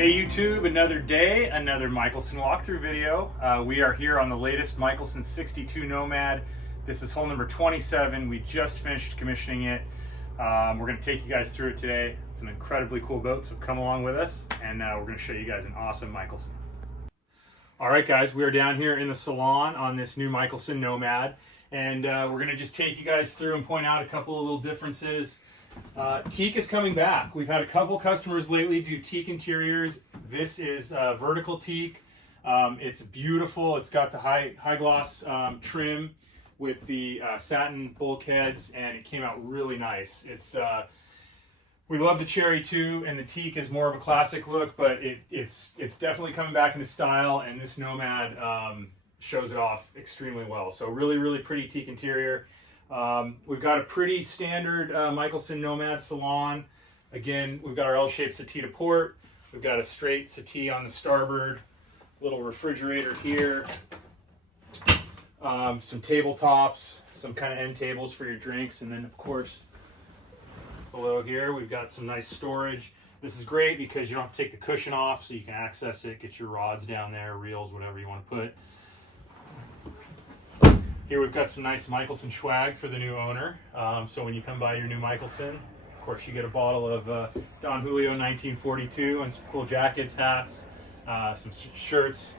Hey YouTube, another day, another Mikelson walkthrough video. We are here on the latest Mikelson 62 Nomad. This is hole number 27. We just finished commissioning it. We're going to take you guys through it today. It's an incredibly cool boat, so come along with us, and we're going to show you guys an awesome Mikelson. Alright guys, we are down here in the salon on this new Mikelson Nomad, and we're going to just take you guys through and point out a couple of little differences. Teak is coming back. We've had a couple customers lately do teak interiors. This is vertical teak. It's beautiful. It's got the high gloss trim with the satin bulkheads, and it came out really nice. We love the cherry too, and the teak is more of a classic look, but it's definitely coming back into style, and this Nomad shows it off extremely well. So really pretty teak interior. We've got a pretty standard Mikelson Nomad salon. Again, we've got our L-shaped settee to port. We've got a straight settee on the starboard, little refrigerator here, some tabletops, some kind of end tables for your drinks, and then of course below here we've got some nice storage. This is great because you don't have to take the cushion off, so you can access it, get your rods down there, reels, whatever you want to put. Here we've got some nice Mikelson swag for the new owner. So when you come by your new Mikelson, of course you get a bottle of Don Julio 1942 and some cool jackets, hats, some shirts.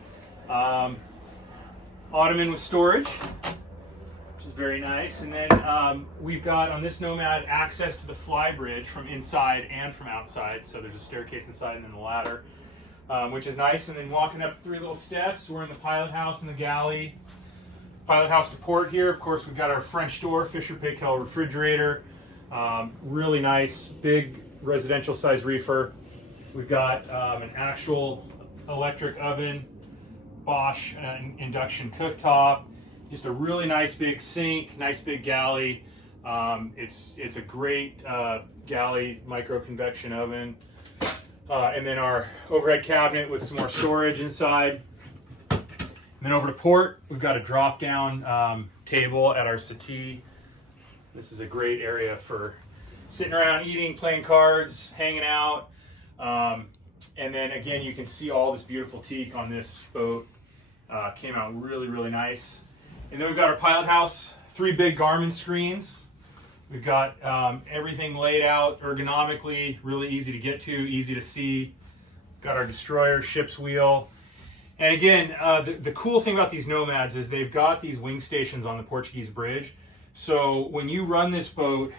Ottoman with storage, which is very nice. And then we've got on this Nomad access to the fly bridge from inside and from outside. So there's a staircase inside and then the ladder, which is nice. And then walking up 3 little steps, we're in the pilot house and the galley. Pilot house to port here. Of course, we've got our French door, Fisher Paykel refrigerator. Really nice, big residential size reefer. We've got an actual electric oven, Bosch induction cooktop. Just a really nice big sink, nice big galley. It's a great Galley micro convection oven. And then our overhead cabinet with some more storage inside. And then over to port, we've got a drop-down table at our settee. This is a great area for sitting around, eating, playing cards, hanging out. And then again, you can see all this beautiful teak on this boat. Came out really nice. And then we've got our pilot house, 3 big Garmin screens. We've got everything laid out ergonomically, really easy to get to, easy to see. Got our destroyer, ship's wheel. And again, the cool thing about these Nomads is they've got these wing stations on the Portuguese bridge. So when you run this boat,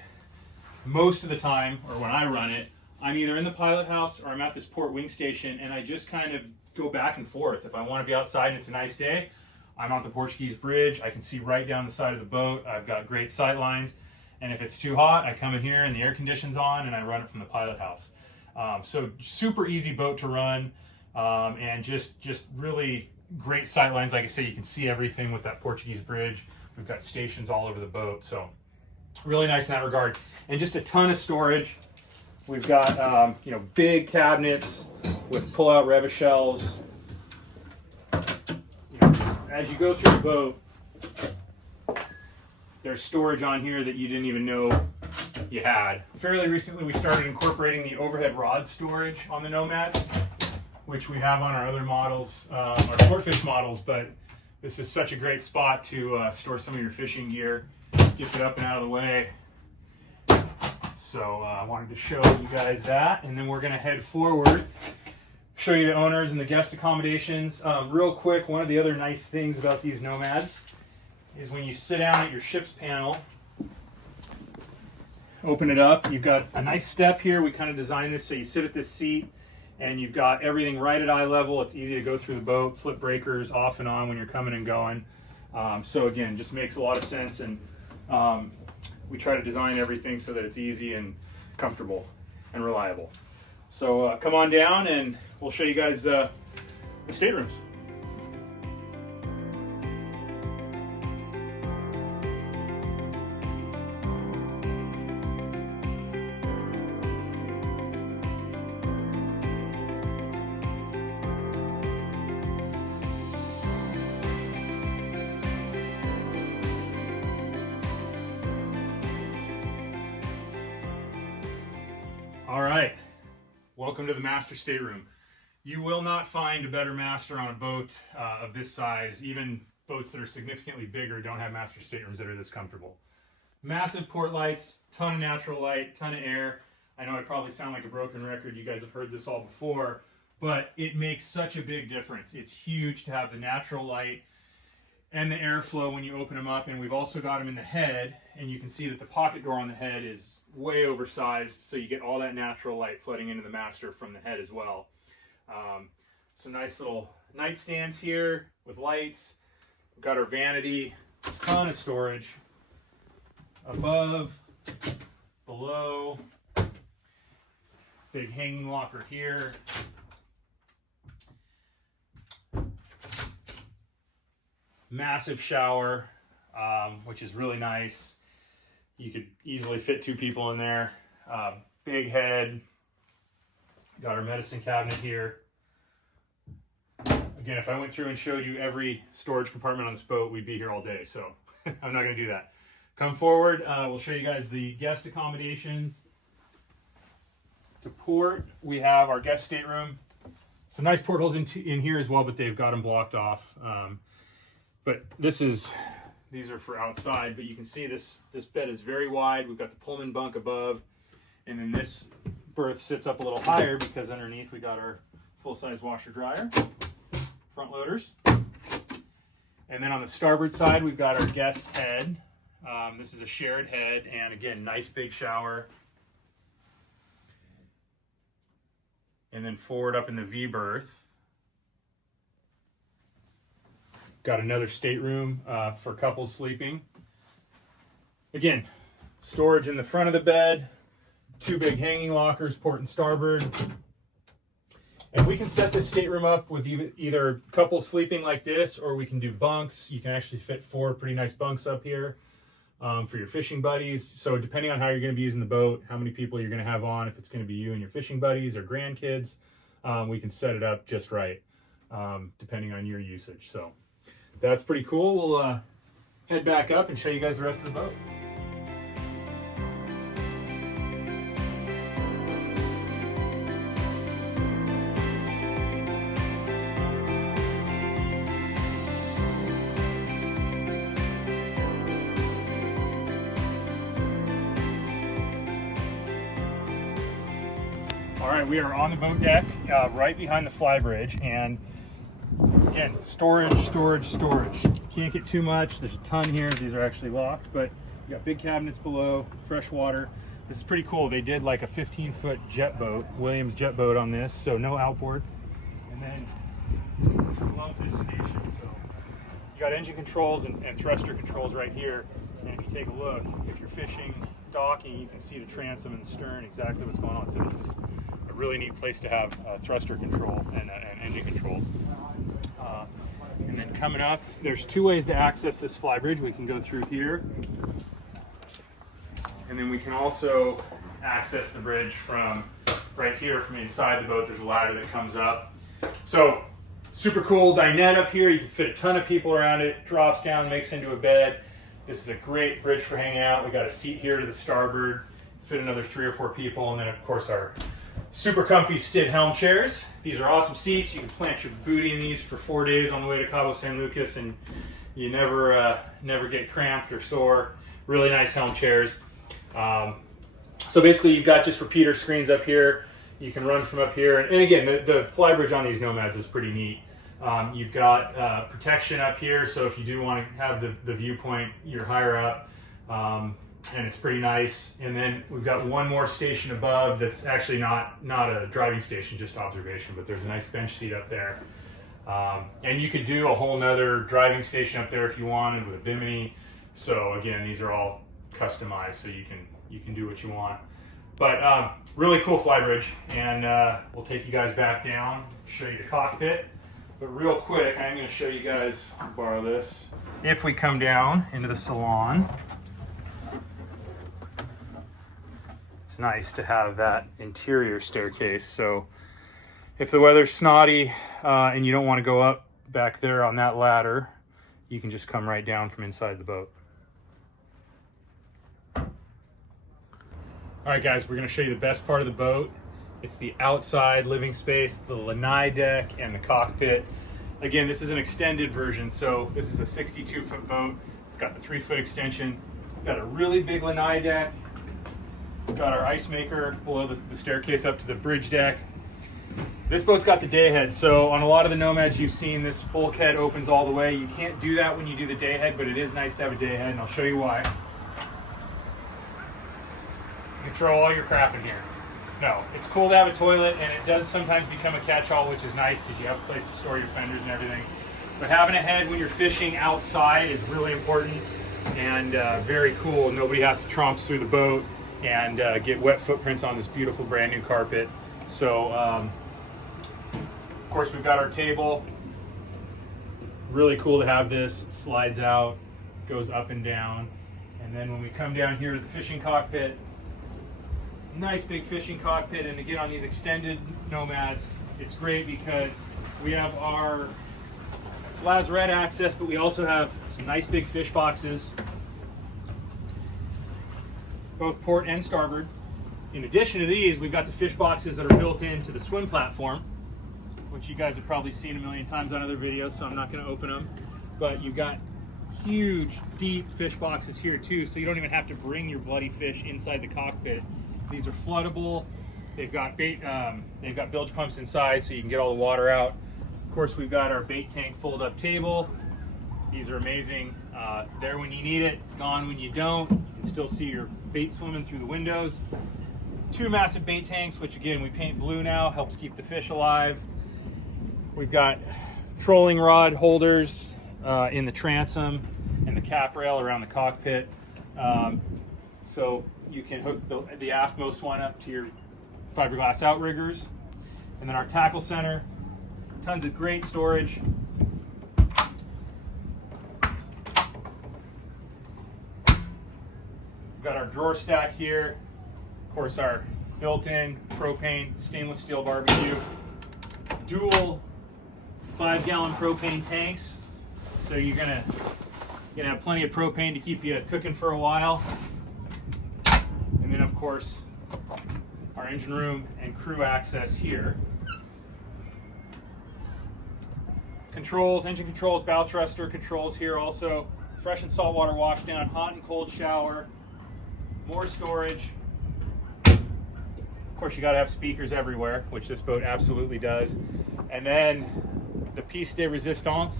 most of the time, or when I run it, I'm either in the pilot house or I'm at this port wing station, and I just kind of go back and forth. If I want to be outside and it's a nice day, I'm on the Portuguese bridge. I can see right down the side of the boat. I've got great sight lines. And if it's too hot, I come in here and the air conditioning's on and I run it from the pilot house. So super easy boat to run. And just really great sight lines. Like I say, you can see everything with that Portuguese bridge. We've got stations all over the boat, so really nice in that regard. And just a ton of storage. We've got big cabinets with pull-out Revachels. As you go through the boat, there's storage on here that you didn't even know you had. Fairly recently, we started incorporating the overhead rod storage on the Nomad, which we have on our other models, our Sportfish models, but this is such a great spot to store some of your fishing gear. Gets it up and out of the way. So I wanted to show you guys that, and then we're gonna head forward, show you the owners and the guest accommodations. Real quick, one of the other nice things about these Nomads is when you sit down at your ship's panel, open it up, you've got a nice step here. We kind of designed this so you sit at this seat, and you've got everything right at eye level. It's easy to go through the boat, flip breakers off and on when you're coming and going. So again, just makes a lot of sense, and we try to design everything so that it's easy and comfortable and reliable. So come on down and we'll show you guys the staterooms. All right, welcome to the master stateroom. You will not find a better master on a boat of this size. Even boats that are significantly bigger don't have master staterooms that are this comfortable. Massive port lights, ton of natural light, ton of air. I know I probably sound like a broken record. You guys have heard this all before, but it makes such a big difference. It's huge to have the natural light and the airflow when you open them up. And we've also got them in the head, and you can see that the pocket door on the head is way oversized, so you get all that natural light flooding into the master from the head as well. Some nice little nightstands here with lights. We've got our vanity, ton of storage above, below, big hanging locker here. Massive shower, which is really nice. You could easily fit 2 people in there. Big head. Got our medicine cabinet here. Again, if I went through and showed you every storage compartment on this boat, we'd be here all day, so I'm not going to do that. Come forward, we'll show you guys the guest accommodations. To port, we have our guest stateroom. Some nice portholes in here as well, but they've got them blocked off. But these are for outside, but you can see this bed is very wide. We've got the Pullman bunk above, and then this berth sits up a little higher because underneath we got our full-size washer dryer, front loaders. And then on the starboard side, we've got our guest head. This is a shared head, and again, nice big shower. And then forward up in the V berth, got another stateroom for couples sleeping. Again, storage in the front of the bed, 2 big hanging lockers, port and starboard. And we can set this stateroom up with either couples sleeping like this, or we can do bunks. You can actually fit 4 pretty nice bunks up here for your fishing buddies. So depending on how you're going to be using the boat, how many people you're going to have on, if it's going to be you and your fishing buddies or grandkids, we can set it up just right, depending on your usage. So that's pretty cool. We'll head back up and show you guys the rest of the boat. All right, we are on the boat deck, right behind the fly bridge, and again, storage. Can't get too much. There's a ton here. These are actually locked, but you got big cabinets below, fresh water. This is pretty cool. They did like a 15-foot jet boat, Williams jet boat on this, so no outboard. And then love this station. So you got engine controls and thruster controls right here. And if you take a look, if you're fishing, docking, you can see the transom and the stern, exactly what's going on. So this is a really neat place to have thruster control and engine controls. And then coming up, there's 2 ways to access this fly bridge. We can go through here, and then we can also access the bridge from right here from inside the boat. There's a ladder that comes up. So super cool dinette up here. You can fit a ton of people around it. Drops down, makes into a bed. This is a great bridge for hanging out. We got a seat here to the starboard, fit another 3 or 4 people, and then of course our super comfy Stid helm chairs. These are awesome seats. You can plant your booty in these for 4 days on the way to Cabo San Lucas, and you never get cramped or sore. Really nice helm chairs. So basically, you've got just repeater screens up here. You can run from up here, and again, the fly bridge on these Nomads is pretty neat. You've got protection up here, so if you do want to have the viewpoint, you're higher up. And it's pretty nice. And then we've got 1 more station above that's actually not a driving station, just observation, but there's a nice bench seat up there. And you could do a whole nother driving station up there if you wanted with a bimini. So again, these are all customized, so you can do what you want. But really cool fly bridge, and we'll take you guys back down, show you the cockpit. But real quick, I'm going to show you guys, borrow this. If we come down into the salon, it's nice to have that interior staircase. So if the weather's snotty and you don't want to go up back there on that ladder, you can just come right down from inside the boat. All right, guys, we're going to show you the best part of the boat. It's the outside living space, the lanai deck, and the cockpit. Again, this is an extended version, so this is a 62-foot boat. It's got the 3-foot extension. Got a really big lanai deck. Got our ice maker below the staircase up to the bridge deck. This boat's got the day ahead, so on a lot of the Nomads you've seen, this bulkhead opens all the way. You can't do that when you do the day ahead, but it is nice to have a day ahead, and I'll show you why. You can throw all your crap in here. No, it's cool to have a toilet, and it does sometimes become a catch-all, which is nice because you have a place to store your fenders and everything. But having a head when you're fishing outside is really important and very cool. Nobody has to trompse through the boat and get wet footprints on this beautiful brand new carpet. So, of course, we've got our table. Really cool to have this. It slides out, goes up and down. And then when we come down here to the fishing cockpit, nice big fishing cockpit. And again, on these extended Nomads, it's great because we have our lazarette access, but we also have some nice big fish boxes, both port and starboard. In addition to these, we've got the fish boxes that are built into the swim platform, which you guys have probably seen a million times on other videos, so I'm not going to open them. But you've got huge, deep fish boxes here too, so you don't even have to bring your bloody fish inside the cockpit. These are floodable. They've got bilge pumps inside, so you can get all the water out. Of course, we've got our bait tank fold-up table. These are amazing. There when you need it, gone when you don't. You can still see your bait swimming through the windows. 2 massive bait tanks, which again, we paint blue now, helps keep the fish alive. We've got trolling rod holders in the transom and the cap rail around the cockpit. So you can hook the aftmost one up to your fiberglass outriggers. And then our tackle center, tons of great storage. We've got our drawer stack here. Of course, our built-in propane stainless steel barbecue. Dual 5-gallon propane tanks. So you're gonna have plenty of propane to keep you cooking for a while. And then of course, our engine room and crew access here. Controls, engine controls, bow thruster controls here also. Fresh and saltwater wash down, hot and cold shower, more storage. Of course, you gotta have speakers everywhere, which this boat absolutely does. And then the piece de resistance,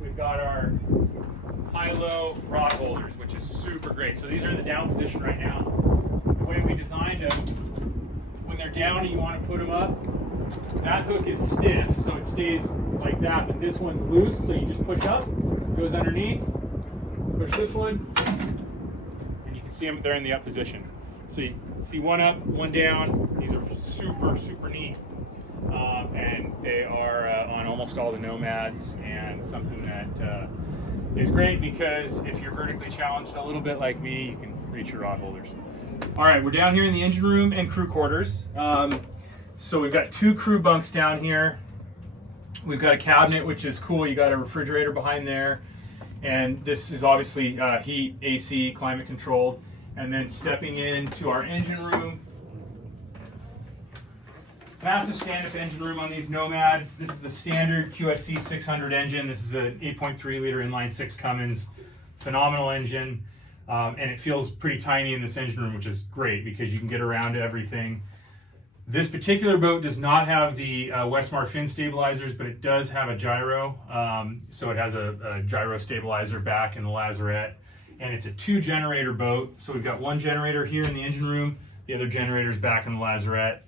we've got our high-low rod holders, which is super great. So these are in the down position right now. The way we designed them, when they're down and you want to put them up, that hook is stiff, so it stays like that, but this one's loose, so you just push up, goes underneath, push this one, and you can see them, they're in the up position. So you see one up, one down. These are super, super neat. And they are on almost all the Nomads, and something that is great because if you're vertically challenged a little bit like me, you can reach your rod holders. All right, we're down here in the engine room and crew quarters. So we've got 2 crew bunks down here. We've got a cabinet, which is cool. You got a refrigerator behind there. And this is obviously heat, AC, climate controlled. And then stepping into our engine room. Massive stand-up engine room on these Nomads. This is the standard QSC 600 engine. This is an 8.3 liter inline 6 Cummins. Phenomenal engine. And it feels pretty tiny in this engine room, which is great because you can get around to everything. This particular boat does not have the Westmar fin stabilizers, but it does have a gyro. So it has a gyro stabilizer back in the lazarette. And it's a 2-generator boat. So we've got 1 generator here in the engine room. The other generator's back in the lazarette.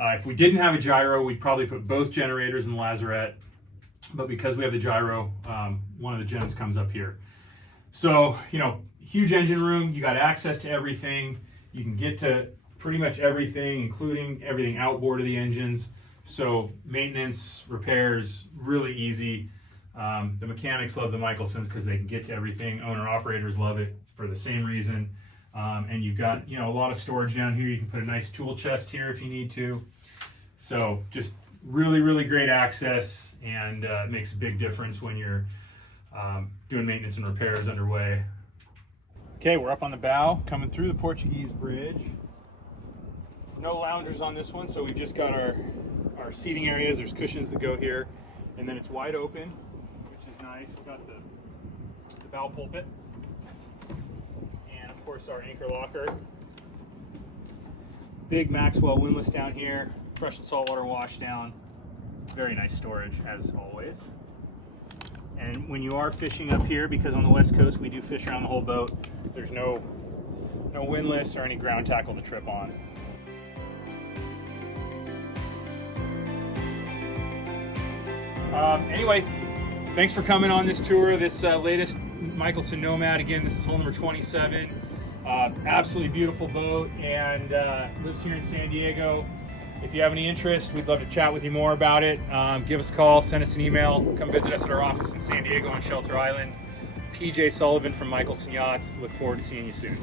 If we didn't have a gyro, we'd probably put both generators in the lazarette. But because we have the gyro, one of the gens comes up here. So, huge engine room. You got access to everything. You can get to pretty much everything, including everything outboard of the engines. So maintenance, repairs, really easy. The mechanics love the Mikelsons because they can get to everything. Owner-operators love it for the same reason. And you've got, a lot of storage down here. You can put a nice tool chest here if you need to. So just really, really great access, and it makes a big difference when you're doing maintenance and repairs underway. Okay, we're up on the bow, coming through the Portuguese bridge. No loungers on this one, so we've just got our seating areas. There's cushions that go here, and then it's wide open, which is nice. We've got the bow pulpit, and of course our anchor locker. Big Maxwell windlass down here, fresh and saltwater wash down. Very nice storage as always. And when you are fishing up here, because on the West Coast we do fish around the whole boat, there's no windlass or any ground tackle to trip on. Anyway, thanks for coming on this tour of this latest Mikelson Nomad. Again, this is hole number 27. Absolutely beautiful boat, and lives here in San Diego. If you have any interest, we'd love to chat with you more about it. Give us a call, send us an email, come visit us at our office in San Diego on Shelter Island. PJ Sullivan from Mikelson Yachts. Look forward to seeing you soon.